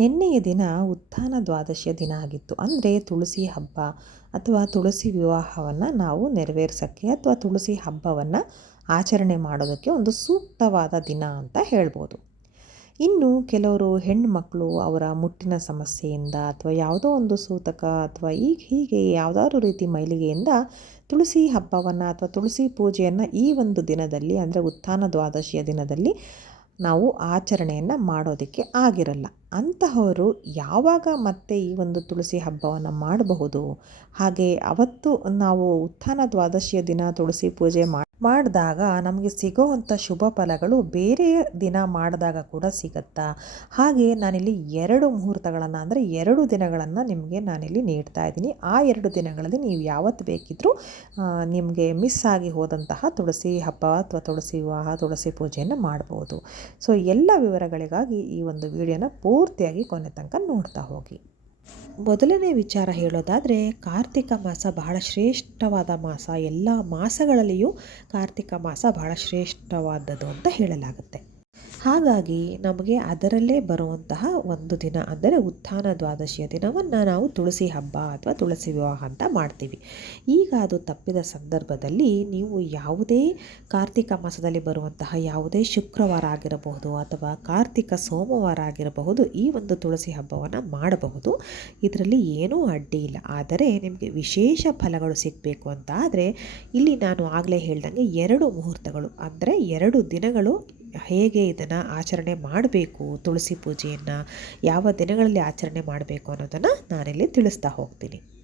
ನಿನ್ನೆಯ ದಿನ ಉತ್ಥಾನ ದ್ವಾದಶಿಯ ದಿನ ಆಗಿತ್ತು. ಅಂದರೆ ತುಳಸಿ ಹಬ್ಬ ಅಥವಾ ತುಳಸಿ ವಿವಾಹವನ್ನು ನಾವು ನೆರವೇರಿಸೋಕ್ಕೆ ಅಥವಾ ತುಳಸಿ ಹಬ್ಬವನ್ನು ಆಚರಣೆ ಮಾಡೋದಕ್ಕೆ ಒಂದು ಸೂಕ್ತವಾದ ದಿನ ಅಂತ ಹೇಳ್ಬೋದು. ಇನ್ನು ಕೆಲವರು ಹೆಣ್ಣುಮಕ್ಕಳು ಅವರ ಮುಟ್ಟಿನ ಸಮಸ್ಯೆಯಿಂದ ಅಥವಾ ಯಾವುದೋ ಒಂದು ಸೂತಕ ಅಥವಾ ಈಗ ಹೀಗೆ ಯಾವುದಾದ್ರು ರೀತಿ ಮೈಲಿಗೆಯಿಂದ ತುಳಸಿ ಹಬ್ಬವನ್ನು ಅಥವಾ ತುಳಸಿ ಪೂಜೆಯನ್ನು ಈ ಒಂದು ದಿನದಲ್ಲಿ, ಅಂದರೆ ಉತ್ಥಾನ ದ್ವಾದಶಿಯ ದಿನದಲ್ಲಿ ನಾವು ಆಚರಣೆಯನ್ನು ಮಾಡೋದಕ್ಕೆ ಆಗಿರಲ್ಲ. ಅಂತಹವರು ಯಾವಾಗ ಮತ್ತೆ ಈ ಒಂದು ತುಳಸಿ ಹಬ್ಬವನ್ನು ಮಾಡಬಹುದು? ಹಾಗೆ ಅವತ್ತು ನಾವು ಉತ್ಥಾನ ದ್ವಾದಶಿಯ ದಿನ ತುಳಸಿ ಪೂಜೆ ಮಾಡಿ ಮಾಡಿದಾಗ ನಮಗೆ ಸಿಗೋವಂಥ ಶುಭ ಫಲಗಳು ಬೇರೆ ದಿನ ಮಾಡಿದಾಗ ಕೂಡ ಸಿಗುತ್ತಾ? ಹಾಗೆ ನಾನಿಲ್ಲಿ ಎರಡು ಮುಹೂರ್ತಗಳನ್ನು ಅಂದರೆ ಎರಡು ದಿನಗಳನ್ನು ನಿಮಗೆ ನಾನಿಲ್ಲಿ ನೀಡ್ತಾ ಇದ್ದೀನಿ. ಆ ಎರಡು ದಿನಗಳಲ್ಲಿ ನೀವು ಯಾವತ್ತು ಬೇಕಿದ್ದರೂ ನಿಮಗೆ ಮಿಸ್ ಆಗಿ ಹೋದಂತಹ ತುಳಸಿ ಹಬ್ಬ ಅಥವಾ ತುಳಸಿ ವಿವಾಹ, ತುಳಸಿ ಪೂಜೆಯನ್ನು ಮಾಡ್ಬೋದು. ಸೊ, ಎಲ್ಲ ವಿವರಗಳಿಗಾಗಿ ಈ ಒಂದು ವಿಡಿಯೋನ ಪೂರ್ತಿಯಾಗಿ ಕೊನೆ ತನಕ ನೋಡ್ತಾ ಹೋಗಿ. ಮೊದಲನೇ ವಿಚಾರ ಹೇಳೋದಾದರೆ, ಕಾರ್ತಿಕ ಮಾಸ ಬಹಳ ಶ್ರೇಷ್ಠವಾದ ಮಾಸ. ಎಲ್ಲ ಮಾಸಗಳಲ್ಲಿಯೂ ಕಾರ್ತಿಕ ಮಾಸ ಬಹಳ ಶ್ರೇಷ್ಠವಾದದ್ದು ಅಂತ ಹೇಳಲಾಗುತ್ತೆ. ಹಾಗಾಗಿ ನಮಗೆ ಅದರಲ್ಲೇ ಬರುವಂತಹ ಒಂದು ದಿನ ಅಂದರೆ ಉತ್ಥಾನ ದ್ವಾದಶಿಯ ದಿನವನ್ನು ನಾವು ತುಳಸಿ ಹಬ್ಬ ಅಥವಾ ತುಳಸಿ ವಿವಾಹ ಅಂತ ಮಾಡ್ತೀವಿ. ಈಗ ಅದು ತಪ್ಪಿದ ಸಂದರ್ಭದಲ್ಲಿ ನೀವು ಯಾವುದೇ ಕಾರ್ತಿಕ ಮಾಸದಲ್ಲಿ ಬರುವಂತಹ ಯಾವುದೇ ಶುಕ್ರವಾರ ಆಗಿರಬಹುದು ಅಥವಾ ಕಾರ್ತಿಕ ಸೋಮವಾರ ಆಗಿರಬಹುದು ಈ ಒಂದು ತುಳಸಿ ಹಬ್ಬವನ್ನು ಮಾಡಬಹುದು. ಇದರಲ್ಲಿ ಏನೂ ಅಡ್ಡಿ ಇಲ್ಲ. ಆದರೆ ನಿಮಗೆ ವಿಶೇಷ ಫಲಗಳು ಸಿಗಬೇಕು ಅಂತ ಆದರೆ ಇಲ್ಲಿ ನಾನು ಆಗಲೇ ಹೇಳ್ದಂಗೆ ಎರಡು ಮುಹೂರ್ತಗಳು. ಅಂದರೆ ಎರಡು ದಿನಗಳು ಹೇಗೆ ಇದನ್ನು ಆಚರಣೆ ಮಾಡಬೇಕು? ತುಳಸಿ ಪೂಜೆಯನ್ನು ಯಾವ ದಿನಗಳಲ್ಲಿ ಆಚರಣೆ ಮಾಡಬೇಕು ಅನ್ನೋದನ್ನು ನಾನಿಲ್ಲಿ ತಿಳಿಸ್ತಾ ಹೋಗ್ತೀನಿ.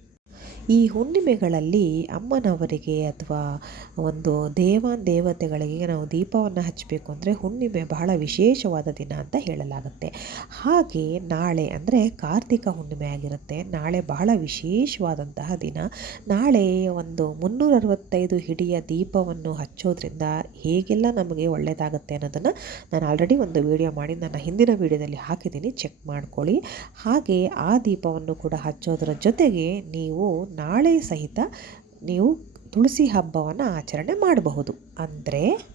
ಈ ಹುಣ್ಣಿಮೆಗಳಲ್ಲಿ ಅಮ್ಮನವರಿಗೆ ಅಥವಾ ಒಂದು ದೇವ ದೇವತೆಗಳಿಗೆ ನಾವು ದೀಪವನ್ನು ಹಚ್ಚಬೇಕು ಅಂದರೆ ಹುಣ್ಣಿಮೆ ಬಹಳ ವಿಶೇಷವಾದ ದಿನ ಅಂತ ಹೇಳಲಾಗುತ್ತೆ. ಹಾಗೆ ನಾಳೆ ಅಂದರೆ ಕಾರ್ತಿಕ ಹುಣ್ಣಿಮೆ ಆಗಿರುತ್ತೆ. ನಾಳೆ ಬಹಳ ವಿಶೇಷವಾದಂತಹ ದಿನ. ನಾಳೆ ಒಂದು ಮುನ್ನೂರ ಅರವತ್ತೈದು ಹಿಡಿಯ ದೀಪವನ್ನು ಹಚ್ಚೋದ್ರಿಂದ ಹೇಗೆಲ್ಲ ನಮಗೆ ಒಳ್ಳೆಯದಾಗುತ್ತೆ ಅನ್ನೋದನ್ನು ನಾನು ಆಲ್ರೆಡಿ ಒಂದು ವಿಡಿಯೋ ಮಾಡಿ ನನ್ನ ಹಿಂದಿನ ವಿಡಿಯೋದಲ್ಲಿ ಹಾಕಿದ್ದೀನಿ. ಚೆಕ್ ಮಾಡ್ಕೊಳ್ಳಿ. ಹಾಗೆ ಆ ದೀಪವನ್ನು ಕೂಡ ಹಚ್ಚೋದರ ಜೊತೆಗೆ ನೀವು ನಾಳೆ ಸಹಿತ ನೀವು ತುಳಸಿ ಹಬ್ಬವನ್ನು ಆಚರಣೆ ಮಾಡಬಹುದು. ಅಂದರೆ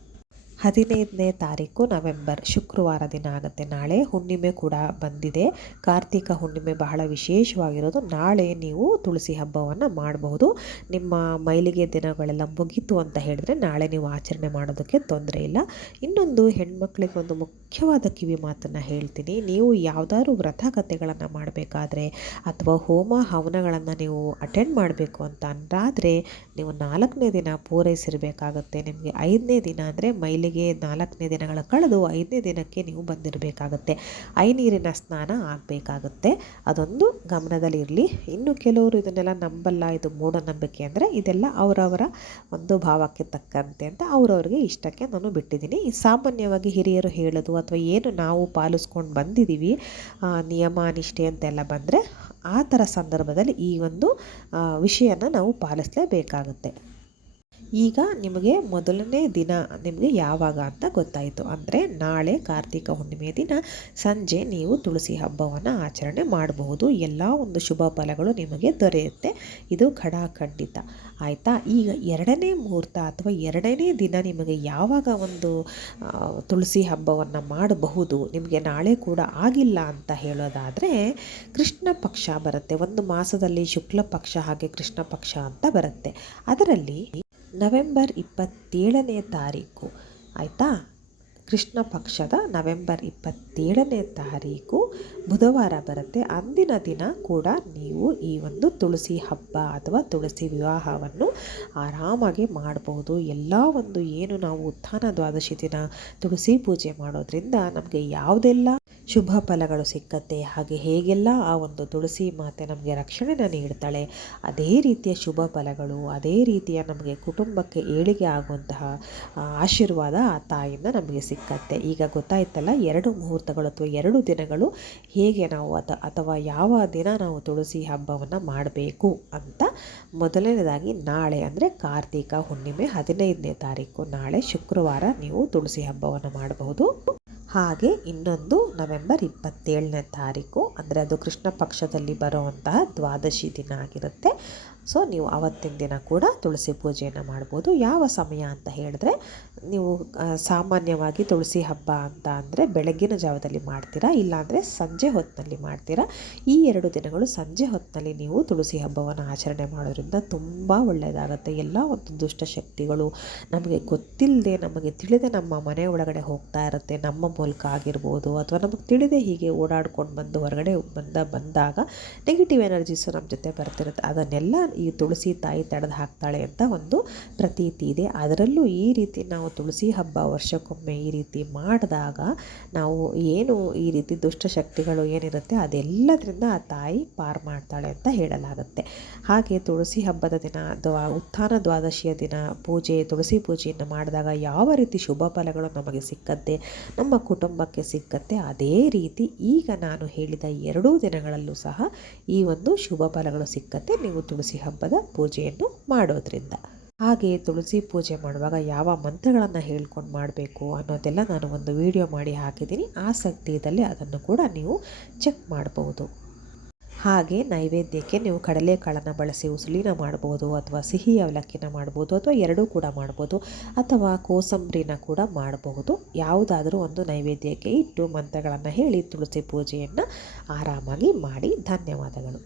ಹದಿನೈದನೇ ತಾರೀಕು ನವೆಂಬರ್, ಶುಕ್ರವಾರ ದಿನ ಆಗುತ್ತೆ. ನಾಳೆ ಹುಣ್ಣಿಮೆ ಕೂಡ ಬಂದಿದೆ. ಕಾರ್ತಿಕ ಹುಣ್ಣಿಮೆ ಬಹಳ ವಿಶೇಷವಾಗಿರೋದು. ನಾಳೆ ನೀವು ತುಳಸಿ ಹಬ್ಬವನ್ನು ಮಾಡಬಹುದು. ನಿಮ್ಮ ಮೈಲಿಗೆ ದಿನಗಳೆಲ್ಲ ಮುಗೀತು ಅಂತ ಹೇಳಿದ್ರೆ ನಾಳೆ ನೀವು ಆಚರಣೆ ಮಾಡೋದಕ್ಕೆ ತೊಂದರೆ ಇಲ್ಲ. ಇನ್ನೊಂದು ಹೆಣ್ಮಕ್ಳಿಗೆ ಒಂದು ಮುಖ್ಯವಾದ ಕಿವಿ ಮಾತನ್ನು ಹೇಳ್ತೀನಿ. ನೀವು ಯಾವುದಾದ್ರು ವ್ರತ ಕಥೆಗಳನ್ನು ಮಾಡಬೇಕಾದ್ರೆ ಅಥವಾ ಹೋಮ ಹವನಗಳನ್ನು ನೀವು ಅಟೆಂಡ್ ಮಾಡಬೇಕು ಅಂತ ಅಂದಾದರೆ ನೀವು ನಾಲ್ಕನೇ ದಿನ ಪೂರೈಸಿರಬೇಕಾಗತ್ತೆ. ನಿಮಗೆ ಐದನೇ ದಿನ ಅಂದರೆ ಮೈಲಿಗೆ ನಾಲ್ಕನೇ ದಿನಗಳ ಕಳೆದು ಐದನೇ ದಿನಕ್ಕೆ ನೀವು ಬಂದಿರಬೇಕಾಗತ್ತೆ. ಐ ನೀರಿನ ಸ್ನಾನ ಆಗಬೇಕಾಗುತ್ತೆ. ಅದೊಂದು ಗಮನದಲ್ಲಿರಲಿ. ಇನ್ನು ಕೆಲವರು ಇದನ್ನೆಲ್ಲ ನಂಬಲ್ಲ, ಇದು ಮೂಢನಂಬಿಕೆ ಅಂದರೆ ಇದೆಲ್ಲ ಅವರವರ ಒಂದು ಭಾವಕ್ಕೆ ತಕ್ಕಂತೆ ಅಂತ ಅವರವ್ರಿಗೆ ಇಷ್ಟಕ್ಕೆ ನಾನು ಬಿಟ್ಟಿದ್ದೀನಿ. ಸಾಮಾನ್ಯವಾಗಿ ಹಿರಿಯರು ಹೇಳೋದು ಅಥವಾ ಏನು ನಾವು ಪಾಲಿಸ್ಕೊಂಡು ಬಂದಿದ್ದೀವಿ ನಿಯಮ, ನಿಷ್ಠೆ ಅಂತೆಲ್ಲ ಬಂದರೆ ಆ ಥರ ಸಂದರ್ಭದಲ್ಲಿ ಈ ಒಂದು ವಿಷಯನ ನಾವು ಪಾಲಿಸಲೇಬೇಕಾಗುತ್ತೆ. ಈಗ ನಿಮಗೆ ಮೊದಲನೇ ದಿನ ನಿಮಗೆ ಯಾವಾಗ ಅಂತ ಗೊತ್ತಾಯಿತು. ಅಂದರೆ ನಾಳೆ ಕಾರ್ತಿಕ ಹುಣ್ಣಿಮೆಯ ದಿನ ಸಂಜೆ ನೀವು ತುಳಸಿ ಹಬ್ಬವನ್ನು ಆಚರಣೆ ಮಾಡಬಹುದು. ಎಲ್ಲ ಒಂದು ಶುಭ ಫಲಗಳು ನಿಮಗೆ ದೊರೆಯುತ್ತೆ. ಇದು ಖಡಾಖಂಡಿತ. ಆಯಿತಾ? ಈಗ ಎರಡನೇ ಮುಹೂರ್ತ ಅಥವಾ ಎರಡನೇ ದಿನ ನಿಮಗೆ ಯಾವಾಗ ಒಂದು ತುಳಸಿ ಹಬ್ಬವನ್ನು ಮಾಡಬಹುದು, ನಿಮಗೆ ನಾಳೆ ಕೂಡ ಆಗಿಲ್ಲ ಅಂತ ಹೇಳೋದಾದರೆ ಕೃಷ್ಣ ಪಕ್ಷ ಬರುತ್ತೆ. ಒಂದು ಮಾಸದಲ್ಲಿ ಶುಕ್ಲ ಪಕ್ಷ ಹಾಗೆ ಕೃಷ್ಣ ಪಕ್ಷ ಅಂತ ಬರುತ್ತೆ. ಅದರಲ್ಲಿ ನವೆಂಬರ್ ಇಪ್ಪತ್ತೇಳನೇ ತಾರೀಕು. ಆಯಿತಾ? ಕೃಷ್ಣ ಪಕ್ಷದ ನವೆಂಬರ್ ಇಪ್ಪತ್ತೇಳನೇ ತಾರೀಕು ಬುಧವಾರ ಬರುತ್ತೆ. ಅಂದಿನ ದಿನ ಕೂಡ ನೀವು ಈ ಒಂದು ತುಳಸಿ ಹಬ್ಬ ಅಥವಾ ತುಳಸಿ ವಿವಾಹವನ್ನು ಆರಾಮಾಗಿ ಮಾಡಬಹುದು ಎಲ್ಲ ಒಂದು ಏನು ನಾವು ಉತ್ಥಾನ ದ್ವಾದಶಿ ದಿನ ತುಳಸಿ ಪೂಜೆ ಮಾಡೋದ್ರಿಂದ ನಮಗೆ ಯಾವುದೆಲ್ಲ ಶುಭ ಫಲಗಳು ಸಿಕ್ಕತ್ತೆ ಹಾಗೆ ಹೇಗೆಲ್ಲ ಆ ಒಂದು ತುಳಸಿ ಮಾತೆ ನಮಗೆ ರಕ್ಷಣೆನ ನೀಡ್ತಾಳೆ, ಅದೇ ರೀತಿಯ ಶುಭ ಫಲಗಳು, ಅದೇ ರೀತಿಯ ನಮಗೆ ಕುಟುಂಬಕ್ಕೆ ಏಳಿಗೆ ಆಗುವಂತಹ ಆಶೀರ್ವಾದ ಆ ತಾಯಿಯಿಂದ ನಮಗೆ ಸಿಕ್ಕತ್ತೆ ಈಗ ಗೊತ್ತಾಯ್ತಲ್ಲ, ಎರಡು ಮುಹೂರ್ತಗಳು ಅಥವಾ ಎರಡು ದಿನಗಳು ಹೇಗೆ ನಾವು ಅಥ ಅಥವಾ ಯಾವ ದಿನ ನಾವು ತುಳಸಿ ಹಬ್ಬವನ್ನು ಮಾಡಬೇಕು ಅಂತ ಮೊದಲನೇದಾಗಿ ನಾಳೆ ಅಂದರೆ ಕಾರ್ತಿಕ ಹುಣ್ಣಿಮೆ ಹದಿನೈದನೇ ತಾರೀಕು ನಾಳೆ ಶುಕ್ರವಾರ ನೀವು ತುಳಸಿ ಹಬ್ಬವನ್ನು ಮಾಡಬಹುದು. ಹಾಗೆ ಇನ್ನೊಂದು ನವೆಂಬರ್ ಇಪ್ಪತ್ತೇಳನೇ ತಾರೀಕು, ಅಂದರೆ ಅದು ಕೃಷ್ಣ ಪಕ್ಷದಲ್ಲಿ ಬರುವಂತಹ ದ್ವಾದಶಿ ದಿನ ಆಗಿರುತ್ತೆ. ಸೊ ನೀವು ಆವತ್ತಿನ ದಿನ ಕೂಡ ತುಳಸಿ ಪೂಜೆಯನ್ನು ಮಾಡ್ಬೋದು. ಯಾವ ಸಮಯ ಅಂತ ಹೇಳಿದ್ರೆ ನೀವು ಸಾಮಾನ್ಯವಾಗಿ ತುಳಸಿ ಹಬ್ಬ ಅಂತ ಅಂದರೆ ಬೆಳಗ್ಗಿನ ಜಾವದಲ್ಲಿ ಮಾಡ್ತೀರಾ ಇಲ್ಲಾಂದರೆ ಸಂಜೆ ಹೊತ್ತಿನಲ್ಲಿ ಮಾಡ್ತೀರಾ? ಈ ಎರಡು ದಿನಗಳು ಸಂಜೆ ಹೊತ್ತಿನಲ್ಲಿ ನೀವು ತುಳಸಿ ಹಬ್ಬವನ್ನು ಆಚರಣೆ ಮಾಡೋದ್ರಿಂದ ತುಂಬ ಒಳ್ಳೆಯದಾಗುತ್ತೆ ಎಲ್ಲ ಒಂದು ದುಷ್ಟಶಕ್ತಿಗಳು ನಮಗೆ ಗೊತ್ತಿಲ್ಲದೆ ನಮಗೆ ತಿಳಿದೇ ನಮ್ಮ ಮನೆ ಒಳಗಡೆ ಹೋಗ್ತಾ ಇರುತ್ತೆ, ನಮ್ಮ ಮೂಲಕ ಆಗಿರ್ಬೋದು, ಅಥವಾ ನಮಗೆ ತಿಳಿದೇ ಹೀಗೆ ಓಡಾಡ್ಕೊಂಡು ಬಂದು ಹೊರಗಡೆ ಬಂದ, ಬಂದಾಗ ನೆಗೆಟಿವ್ ಎನರ್ಜೀಸು ನಮ್ಮ ಜೊತೆ ಬರ್ತಿರುತ್ತೆ. ಅದನ್ನೆಲ್ಲ ಈ ತುಳಸಿ ತಾಯಿ ತಡೆದು ಹಾಕ್ತಾಳೆ ಅಂತ ಒಂದು ಪ್ರತೀತಿ ಇದೆ. ಅದರಲ್ಲೂ ಈ ರೀತಿ ನಾವು ತುಳಸಿ ಹಬ್ಬ ವರ್ಷಕ್ಕೊಮ್ಮೆ ಈ ರೀತಿ ಮಾಡಿದಾಗ ನಾವು ಏನು ಈ ರೀತಿ ದುಷ್ಟಶಕ್ತಿಗಳು ಏನಿರುತ್ತೆ ಅದೆಲ್ಲದರಿಂದ ಆ ತಾಯಿ ಪಾರು ಮಾಡ್ತಾಳೆ ಅಂತ ಹೇಳಲಾಗುತ್ತೆ. ಹಾಗೆ ತುಳಸಿ ಹಬ್ಬದ ದಿನ, ದ್ವಾ, ಉತ್ಥಾನ ದ್ವಾದಶಿಯ ದಿನ, ಪೂಜೆ, ತುಳಸಿ ಪೂಜೆಯನ್ನು ಮಾಡಿದಾಗ ಯಾವ ರೀತಿ ಶುಭ ಫಲಗಳು ನಮಗೆ ಸಿಕ್ಕತ್ತೆ, ನಮ್ಮ ಕುಟುಂಬಕ್ಕೆ ಸಿಕ್ಕತ್ತೆ, ಅದೇ ರೀತಿ ಈಗ ನಾನು ಹೇಳಿದ ಎರಡೂ ದಿನಗಳಲ್ಲೂ ಸಹ ಈ ಒಂದು ಶುಭ ಫಲಗಳು ಸಿಕ್ಕತ್ತೆ ನೀವು ತುಳಸಿ ಹಬ್ಬದ ಪೂಜೆಯನ್ನು ಮಾಡೋದ್ರಿಂದ. ಹಾಗೆ ತುಳಸಿ ಪೂಜೆ ಮಾಡುವಾಗ ಯಾವ ಮಂತ್ರಗಳನ್ನು ಹೇಳ್ಕೊಂಡು ಮಾಡಬೇಕು ಅನ್ನೋದೆಲ್ಲ ನಾನು ಒಂದು ವಿಡಿಯೋ ಮಾಡಿ ಹಾಕಿದ್ದೀನಿ. ಆಸಕ್ತಿ ಇದ್ದಲ್ಲಿ ಅದನ್ನು ಕೂಡ ನೀವು ಚೆಕ್ ಮಾಡಬಹುದು ಹಾಗೆ ನೈವೇದ್ಯಕ್ಕೆ ನೀವು ಕಡಲೆಕಾಳನ್ನು ಬಳಸಿ ಉಸುಲಿನ ಮಾಡ್ಬೋದು ಅಥವಾ ಸಿಹಿ ಅವಲಕ್ಕಿನ ಮಾಡ್ಬೋದು ಅಥವಾ ಎರಡೂ ಕೂಡ ಮಾಡ್ಬೋದು ಅಥವಾ ಕೋಸಂಬರಿನ ಕೂಡ ಮಾಡಬಹುದು ಯಾವುದಾದರೂ ಒಂದು ನೈವೇದ್ಯಕ್ಕೆ ಇಟ್ಟು ಮಂತ್ರಗಳನ್ನು ಹೇಳಿ ತುಳಸಿ ಪೂಜೆಯನ್ನು ಆರಾಮಾಗಿ ಮಾಡಿ. ಧನ್ಯವಾದಗಳು.